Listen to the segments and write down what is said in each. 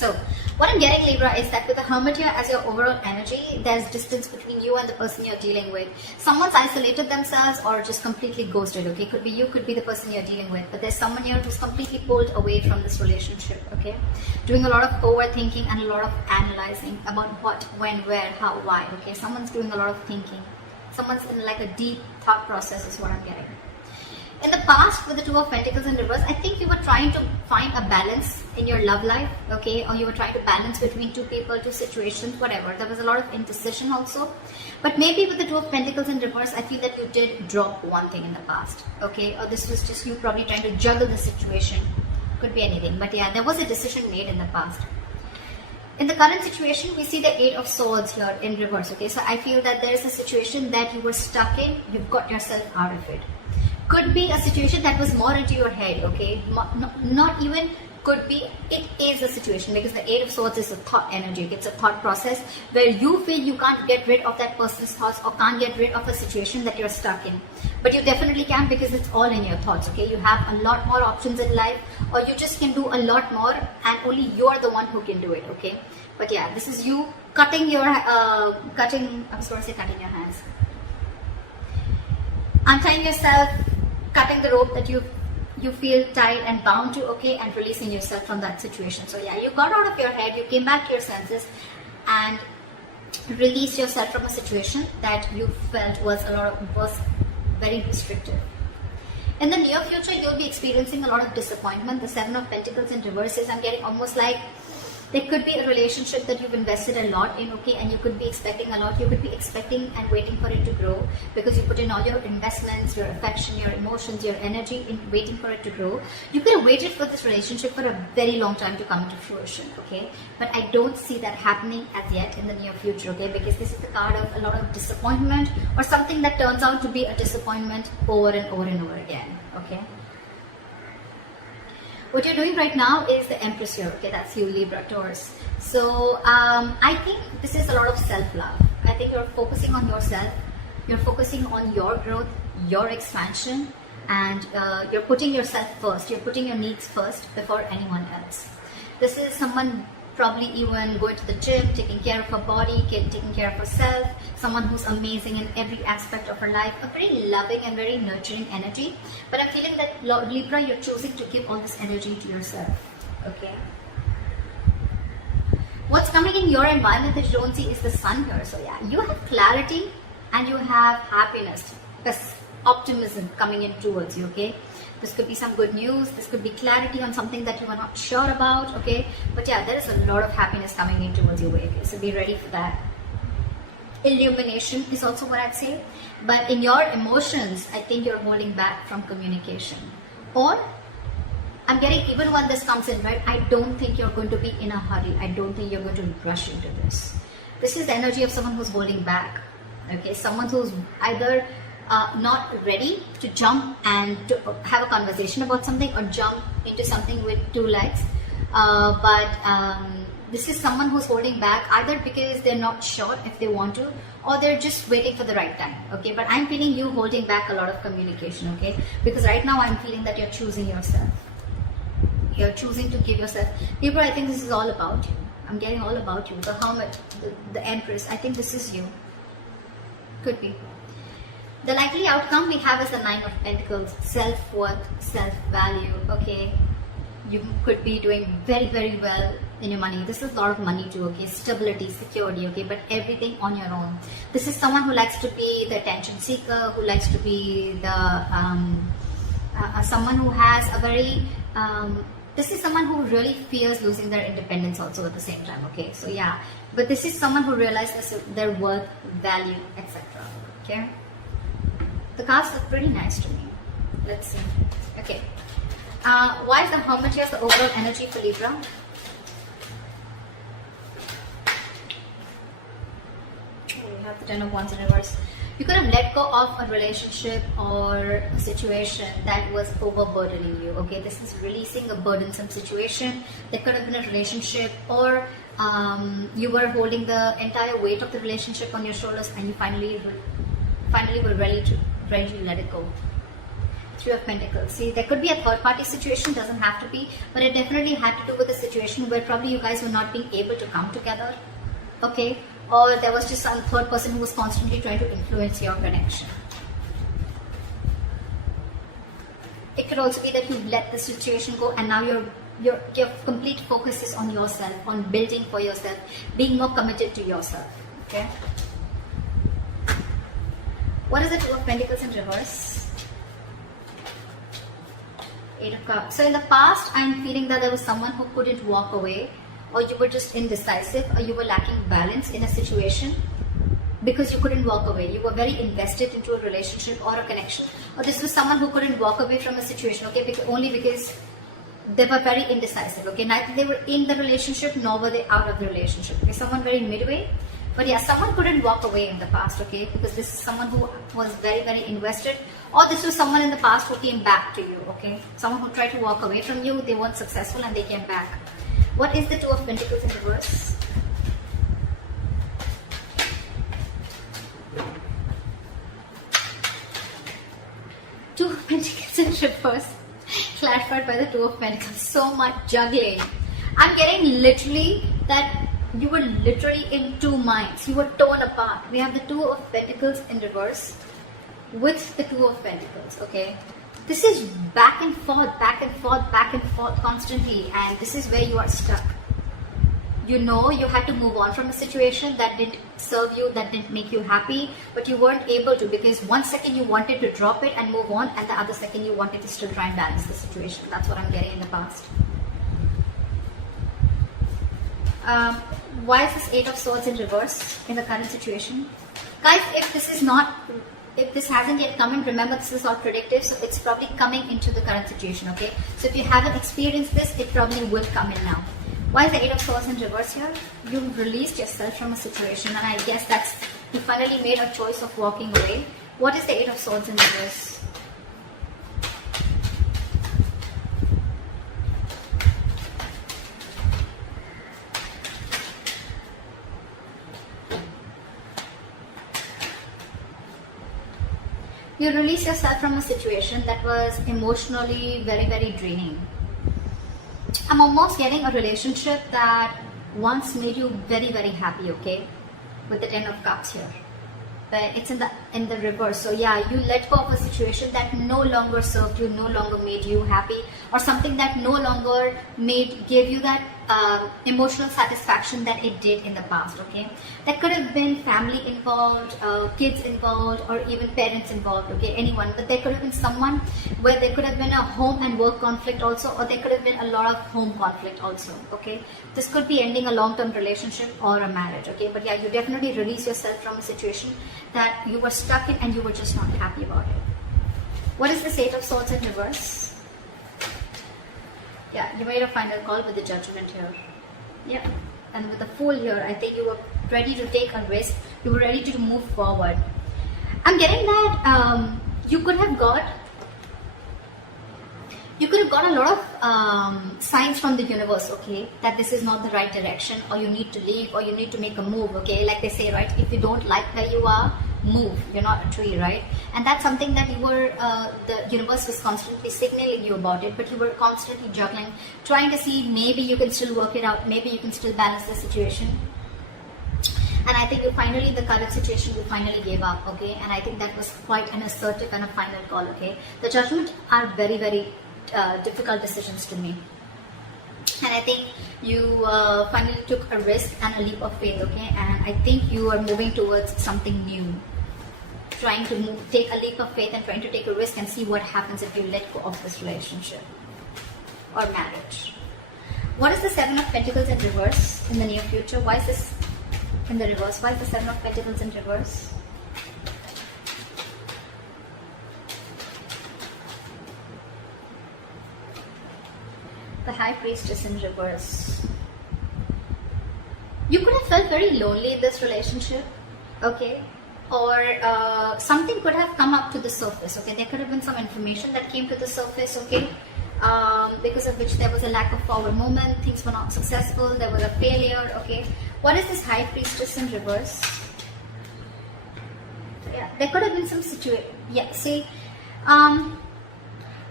So what I'm getting, Libra, is that with the Hermit here as your overall energy, there's distance between you and the person you're dealing with. Someone's isolated themselves or just completely ghosted, okay? Could be you, could be the person you're dealing with. But there's someone here who's completely pulled away from this relationship, okay? Doing a lot of overthinking and a lot of analyzing about what, when, where, how, why, okay? Someone's doing a lot of thinking. Someone's in like a deep thought process is what I'm getting. In the past, with the Two of Pentacles in reverse, I think you were trying to find a balance in your love life, okay? Or you were trying to balance between two people, two situations, whatever. There was a lot of indecision also. But maybe with the Two of Pentacles in reverse, I feel that you did drop one thing in the past, okay? Or this was just you probably trying to juggle the situation. Could be anything. But yeah, there was a decision made in the past. In the current situation, we see the Eight of Swords here in reverse, okay? So I feel that there is a situation that you were stuck in. You've got yourself out of it. Could be a situation that was more into your head, okay? Not even could be, it is a situation, because the Eight of Swords is a thought energy. It's a thought process where you feel you can't get rid of that person's thoughts or can't get rid of a situation that you're stuck in. But you definitely can, because it's all in your thoughts, okay? You have a lot more options in life, or you just can do a lot more, and only you're the one who can do it, okay? But yeah, this is you cutting your, I was going to say cutting your hands. Untying yourself, cutting the rope that you feel tied and bound to, okay, and releasing yourself from that situation. So yeah, you got out of your head, you came back to your senses and released yourself from a situation that you felt was very restrictive. In the near future, you'll be experiencing a lot of disappointment. The Seven of Pentacles in reverse is, I'm getting almost like there could be a relationship that you've invested a lot in, okay, and you could be expecting a lot. You could be expecting and waiting for it to grow, because you put in all your investments, your affection, your emotions, your energy in waiting for it to grow. You could have waited for this relationship for a very long time to come to fruition, okay? But I don't see that happening as yet in the near future, okay? Because this is the card of a lot of disappointment, or something that turns out to be a disappointment over and over and over again, okay? What you're doing right now is the Empress here, okay? That's you, Libra, Taurus. So I think this is a lot of self-love. I think you're focusing on yourself. You're focusing on your growth, your expansion, and you're putting yourself first. You're putting your needs first before anyone else. This is someone probably even going to the gym, taking care of her body, taking care of herself, someone who's amazing in every aspect of her life, a very loving and very nurturing energy. But I'm feeling that, Libra, you're choosing to give all this energy to yourself, okay? What's coming in your environment that you don't see is the Sun here. So yeah, you have clarity and you have happiness, this optimism coming in towards you, okay? This could be some good news. This could be clarity on something that you are not sure about, okay? But yeah, there is a lot of happiness coming in towards your way, okay? So be ready for that. Illumination is also what I'd say. But in your emotions, I think you're holding back from communication. Or, I'm getting, even when this comes in, right, I don't think you're going to be in a hurry. I don't think you're going to rush into this. This is the energy of someone who's holding back, okay? Someone who's either not ready to jump and to have a conversation about something, or jump into something with two legs. This is someone who's holding back, either because they're not sure if they want to, or they're just waiting for the right time, okay? But I'm feeling you holding back a lot of communication, okay? Because right now I'm feeling that you're choosing yourself. You're choosing to give yourself. Libra, I think this is all about you. I'm getting all about you. The Hermit, the Empress, I think this is you. Could be. The likely outcome we have is the Nine of Pentacles, self-worth, self-value, okay? You could be doing very, very well in your money. This is a lot of money too, okay? Stability, security, okay? But everything on your own. This is someone who likes to be the attention seeker, who likes to be the, someone who has a very, this is someone who really fears losing their independence also at the same time, okay? So yeah, but this is someone who realizes their worth, value, etc., okay? The cards look pretty nice to me. Let's see. Okay. Why is the Hermit here the overall energy for Libra? We have the Ten of Wands in reverse. You could have let go of a relationship or a situation that was overburdening you. Okay, this is releasing a burdensome situation. There could have been a relationship, or you were holding the entire weight of the relationship on your shoulders, and you finally were ready to let it go. Three of Pentacles. See, there could be a third party situation, doesn't have to be, but it definitely had to do with a situation where probably you guys were not being able to come together, okay? Or there was just some third person who was constantly trying to influence your connection. It could also be that you let the situation go and now your complete focus is on yourself, on building for yourself, being more committed to yourself, okay? What is the Two of Pentacles in reverse? Eight of Cups. So in the past, I'm feeling that there was someone who couldn't walk away, or you were just indecisive, or you were lacking balance in a situation because you couldn't walk away. You were very invested into a relationship or a connection. Or this was someone who couldn't walk away from a situation, okay, only because they were very indecisive, okay. Neither they were in the relationship nor were they out of the relationship. Okay, someone very midway. But yeah, someone couldn't walk away in the past, okay, because this is someone who was very, very invested, or this was someone in the past who came back to you, okay. Someone who tried to walk away from you, they weren't successful and they came back. What is the Two of Pentacles in reverse? Two of Pentacles in reverse, clarified by the Two of Pentacles. So much juggling. I'm getting literally that you were literally in two minds. You were torn apart. We have the Two of Pentacles in reverse with the Two of Pentacles, okay? This is back and forth, back and forth, back and forth constantly, and this is where you are stuck. You know you had to move on from a situation that didn't serve you, that didn't make you happy, but you weren't able to because one second you wanted to drop it and move on, and the other second you wanted to still try and balance the situation. That's what I'm getting in the past. Why is this Eight of Swords in reverse in the current situation? Guys, if this hasn't yet come in, remember this is all predictive, so it's probably coming into the current situation, okay? So if you haven't experienced this, it probably will come in now. Why is the Eight of Swords in reverse here? You've released yourself from a situation, and I guess that's, you finally made a choice of walking away. What is the Eight of Swords in reverse? You release yourself from a situation that was emotionally very, very draining. I'm almost getting a relationship that once made you very, very happy, okay? With the Ten of Cups here. But it's in the reverse. So yeah, you let go of a situation that no longer served you, no longer made you happy, or something that no longer gave you that emotional satisfaction that it did in the past, okay? That could have been family involved, kids involved, or even parents involved, okay? Anyone. But there could have been someone where there could have been a home and work conflict also, or there could have been a lot of home conflict also, okay? This could be ending a long-term relationship or a marriage, okay? But yeah, you definitely release yourself from a situation that you were stuck in and you were just not happy about it. What is the Eight of Swords in reverse? Yeah, you made a final call with the Judgment here. Yeah, and with the Fool here, I think you were ready to take a risk. You were ready to move forward. I'm getting that you could have got a lot of signs from the universe, okay, that this is not the right direction, or you need to leave, or you need to make a move, okay? Like they say, right, if you don't like where you are, move. You're not a tree, right? And that's something that you were, the universe was constantly signaling you about it, but you were constantly juggling, trying to see maybe you can still work it out, maybe you can still balance the situation. And I think the current situation, you finally gave up, okay? And I think that was quite an assertive and a final call, okay? The Judgment are very, very difficult decisions to make. And I think you finally took a risk and a leap of faith, okay? And I think you are moving towards something new. Trying to take a leap of faith and trying to take a risk and see what happens if you let go of this relationship or marriage. What is the Seven of Pentacles in reverse in the near future? Why is this in the reverse? Why is the Seven of Pentacles in reverse? The High Priestess in reverse. You could have felt very lonely in this relationship, okay? Or something could have come up to the surface, okay? There could have been some information that came to the surface, okay? Because of which there was a lack of forward movement, things were not successful, there was a failure, okay? What is this High Priestess in reverse? Yeah, there could have been some situation. Yeah, see,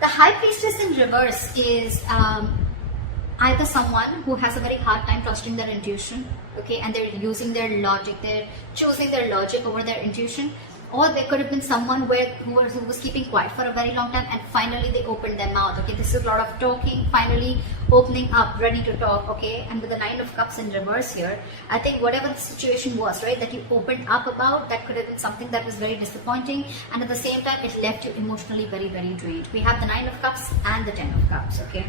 The High Priestess in reverse is either someone who has a very hard time trusting their intuition, okay, and they're using their logic, they're choosing their logic over their intuition, or there could have been someone who was keeping quiet for a very long time and finally they opened their mouth, okay. This is a lot of talking, finally opening up, ready to talk, okay. And with the Nine of Cups in reverse here, I think whatever the situation was, right, that you opened up about, that could have been something that was very disappointing, and at the same time it left you emotionally very, very drained. We have the Nine of Cups and the Ten of Cups, okay.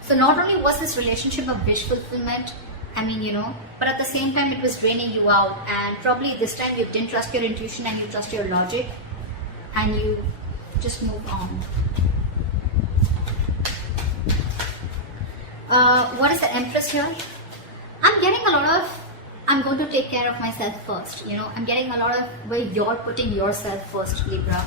So not only was this relationship a wish fulfillment, I mean, you know, but at the same time it was draining you out, and probably this time you didn't trust your intuition and you trust your logic and you just moved on. What is the Empress here? I'm getting a lot of, I'm going to take care of myself first, you know, I'm getting a lot of where you're putting yourself first, Libra,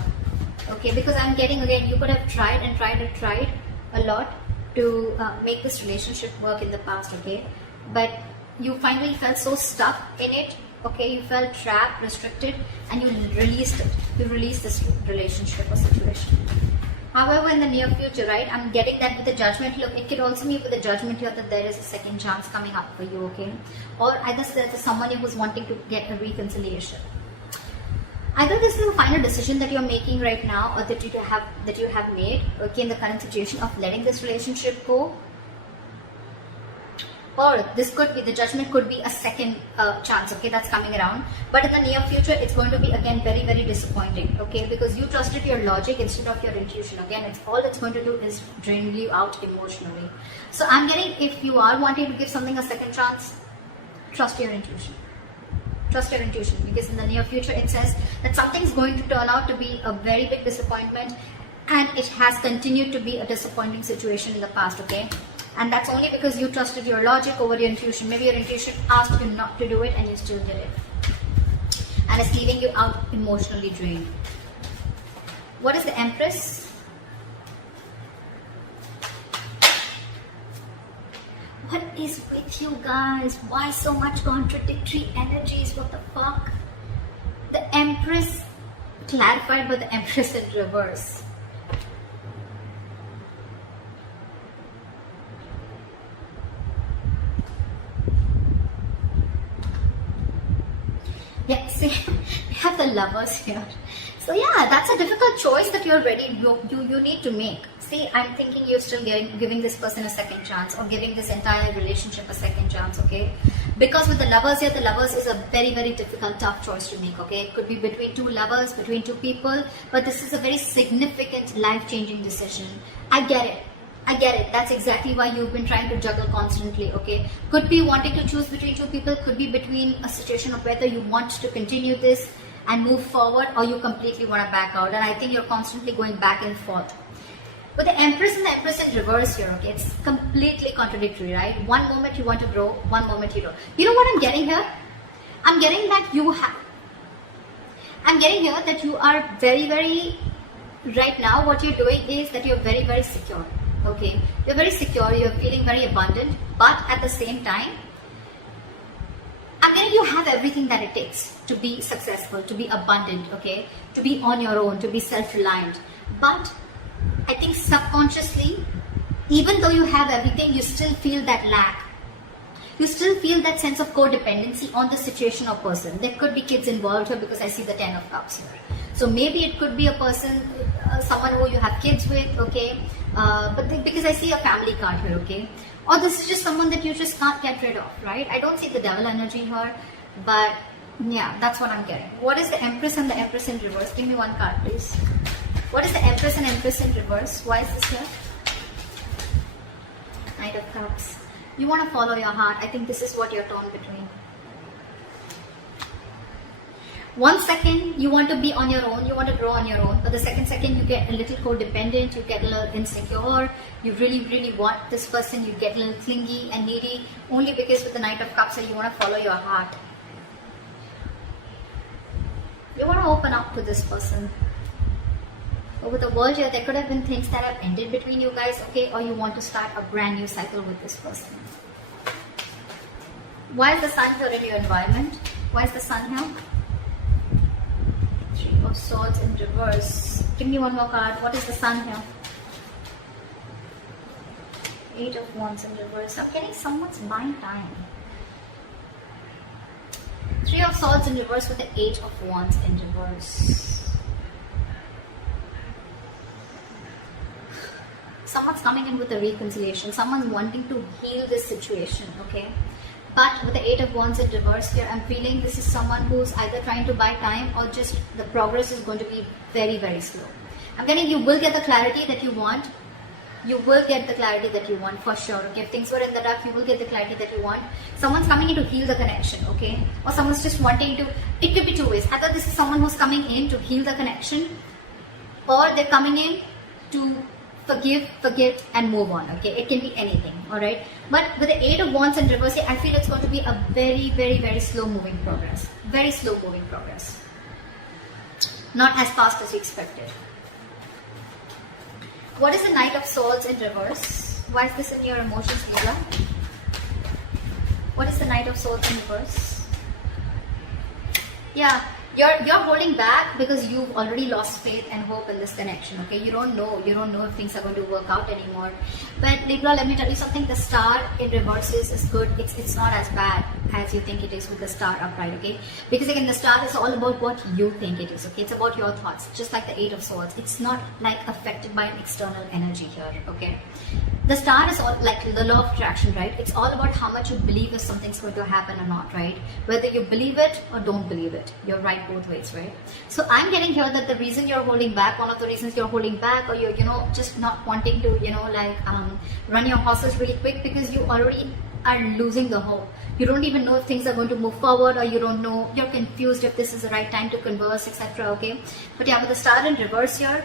okay, because I'm getting, again, you could have tried and tried and tried a lot to make this relationship work in the past, okay, but you finally felt so stuck in it, okay, you felt trapped, restricted, and you released it. You released this relationship or situation. However, in the near future, right, I'm getting that with the Judgment. Look, it could also mean with the Judgment here that there is a second chance coming up for you, okay, or either there's someone who's wanting to get a reconciliation. Either this is a final decision that you're making right now, or that you have made, okay, in the current situation of letting this relationship go. Or this could be, the Judgment could be a second chance, okay, that's coming around. But in the near future, it's going to be, again, very, very disappointing, okay, because you trusted your logic instead of your intuition. Again, it's all it's going to do is drain you out emotionally. So I'm getting, if you are wanting to give something a second chance, trust your intuition. Trust your intuition, because in the near future, it says that something is going to turn out to be a very big disappointment, and it has continued to be a disappointing situation in the past, okay? And that's only because you trusted your logic over your intuition. Maybe your intuition asked you not to do it and you still did it. And it's leaving you out emotionally drained. What is the Empress? What is with you guys? Why so much contradictory energies? What the fuck? The Empress clarified by the Empress in reverse. Yeah, see, we have the Lovers here. So yeah, that's a difficult choice that you're ready, you need to make. See, I'm thinking you're still giving this person a second chance, or giving this entire relationship a second chance, okay? Because with the Lovers here, the Lovers is a very, very difficult, tough choice to make, okay? It could be between two lovers, between two people, but this is a very significant, life-changing decision. I get it. I get it. That's exactly why you've been trying to juggle constantly, okay? Could be wanting to choose between two people, could be between a situation of whether you want to continue this and move forward, or you completely want to back out. And I think you're constantly going back and forth. With the Empress and the Empress in reverse here, okay, it's completely contradictory, right? One moment you want to grow, one moment you don't. You know what I'm getting here? I'm getting that I'm getting here that you are very, very, right now what you're doing is that you're very, very secure. Okay, you're very secure, you're feeling very abundant, but at the same time, I mean, you have everything that it takes to be successful, to be abundant, okay, to be on your own, to be self-reliant. But I think subconsciously, even though you have everything, you still feel that lack. You still feel that sense of codependency on the situation or person. There could be kids involved here because I see the Ten of Cups here. So maybe it could be a person, someone who you have kids with, okay, because I see a family card here, okay, or this is just someone that you just can't get rid of, right? I don't see the Devil energy here, but yeah, that's what I'm getting. What is the Empress and the Empress in reverse? Give me one card, please. What is the Empress and Empress in reverse? Why is this here? Knight of Cups. You want to follow your heart. I think this is what you're torn between. 1 second you want to be on your own, you want to grow on your own, but the second you get a little codependent, you get a little insecure, you really want this person, you get a little clingy and needy, only because with the Knight of Cups you want to follow your heart. You want to open up to this person. But with the World here, there could have been things that have ended between you guys, okay, or you want to start a brand new cycle with this person. Why is the Sun here in your environment? Why is the Sun here? Three of Swords in reverse. Give me one more card. What is the Sun here? 8 of Wands in reverse. I'm getting someone's buying time. 3 of Swords in reverse with the 8 of Wands in reverse. Someone's coming in with a reconciliation. Someone's wanting to heal this situation, okay? But with the 8 of Wands in reverse here, I'm feeling this is someone who's either trying to buy time or just the progress is going to be very, very slow. I'm getting you will get the clarity that you want. You will get the clarity that you want for sure. Okay, if things were in the dark, you will get the clarity that you want. Someone's coming in to heal the connection, okay? Or someone's just wanting to, it could be two ways. Either this is someone who's coming in to heal the connection, or they're coming in to forgive, forget, and move on, okay? It can be anything, alright? But with the 8 of Wands in reverse, I feel it's going to be a very, very, very slow moving progress. Very slow moving progress. Not as fast as you expected. What is the Knight of Swords in reverse? Why is this in your emotions, Libra? What is the Knight of Swords in reverse? Yeah, you're holding back because you've already lost faith and hope in this connection, okay? You don't know if things are going to work out anymore. But Libra, let me tell you something, the star in reverse is good. It's not as bad as you think it is with the star upright, okay? Because again, the star is all about what you think it is, okay? It's about your thoughts, just like the 8 of Swords. It's not like affected by an external energy here, okay? The star is all like the law of attraction, right? It's all about how much you believe if something's going to happen or not, right? Whether you believe it or don't believe it. You're right both ways, right? So I'm getting here that the reason you're holding back, one of the reasons you're holding back, or you're, just not wanting to, run your horses really quick because you already are losing the hope. You don't even know if things are going to move forward, or you don't know, you're confused if this is the right time to converse, etc. Okay? But yeah, with the star in reverse here,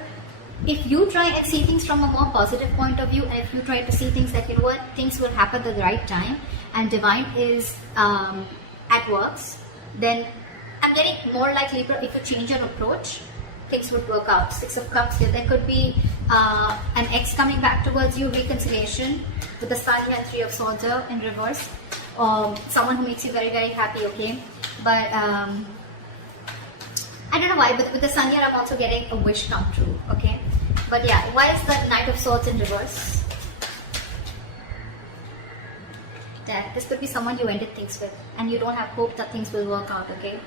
if you try and see things from a more positive point of view, and if you try to see things that, things will happen at the right time, and divine is at works, then I'm getting more like Libra, if you change your approach, things would work out. 6 of Cups here, there could be an ex coming back towards you, reconciliation, with the Sun here and 3 of Swords here in reverse, or someone who makes you very, very happy, okay? But I don't know why, but with the Sun here, I'm also getting a wish come true, okay? But yeah, why is the Knight of Swords in reverse? That this could be someone you ended things with, and you don't have hope that things will work out, okay?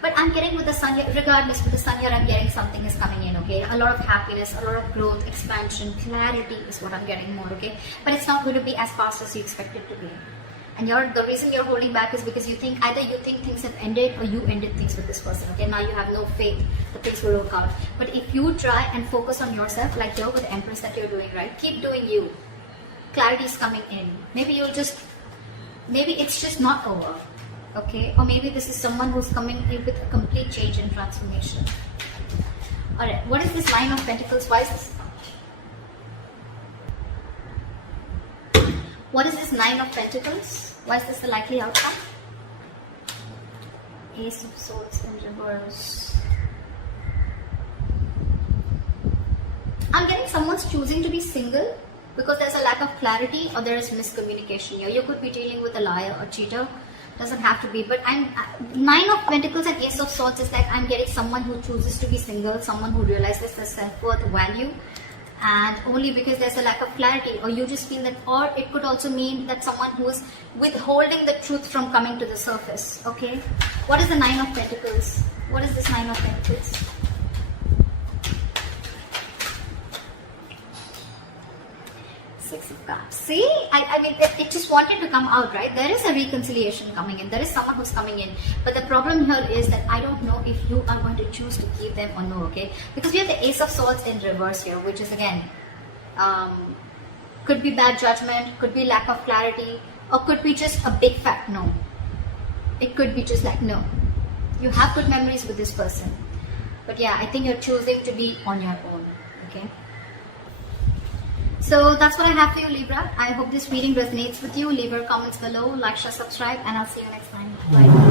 But I'm getting with the Sun here, regardless, with the Sun here, I'm getting something is coming in, okay? A lot of happiness, a lot of growth, expansion, clarity is what I'm getting more, okay? But it's not going to be as fast as you expect it to be. And the reason you're holding back is because you think, either you think things have ended or you ended things with this person, okay? Now you have no faith that things will work out. But if you try and focus on yourself, like you're with the Empress that you're doing, right? Keep doing you. Clarity is coming in. Maybe it's just not over, okay? Or maybe this is someone who's coming in with a complete change and transformation. Alright, what is this Nine of Pentacles? Why is this? What is this Nine of Pentacles? Why is this the likely outcome? Ace of Swords in reverse. I'm getting someone's choosing to be single because there's a lack of clarity or there is miscommunication here. You could be dealing with a liar or cheater. Doesn't have to be, but Nine of Pentacles and Ace of Swords is like I'm getting someone who chooses to be single, someone who realizes their self-worth, value, and only because there's a lack of clarity, or you just feel that, or it could also mean that someone who is withholding the truth from coming to the surface, okay? What is the Nine of Pentacles? What is this Nine of Pentacles? Six of Cups. See, I mean, it just wanted to come out, right? There is a reconciliation coming in. There is someone who's coming in. But the problem here is that I don't know if you are going to choose to keep them or no, okay? Because we have the Ace of Swords in reverse here, which is again, could be bad judgment, could be lack of clarity, or could be just a big fat no. It could be just like no. You have good memories with this person. But yeah, I think you're choosing to be on your own, okay? So that's what I have for you, Libra. I hope this reading resonates with you. Leave your comments below, like, share, subscribe, and I'll see you next time. Bye.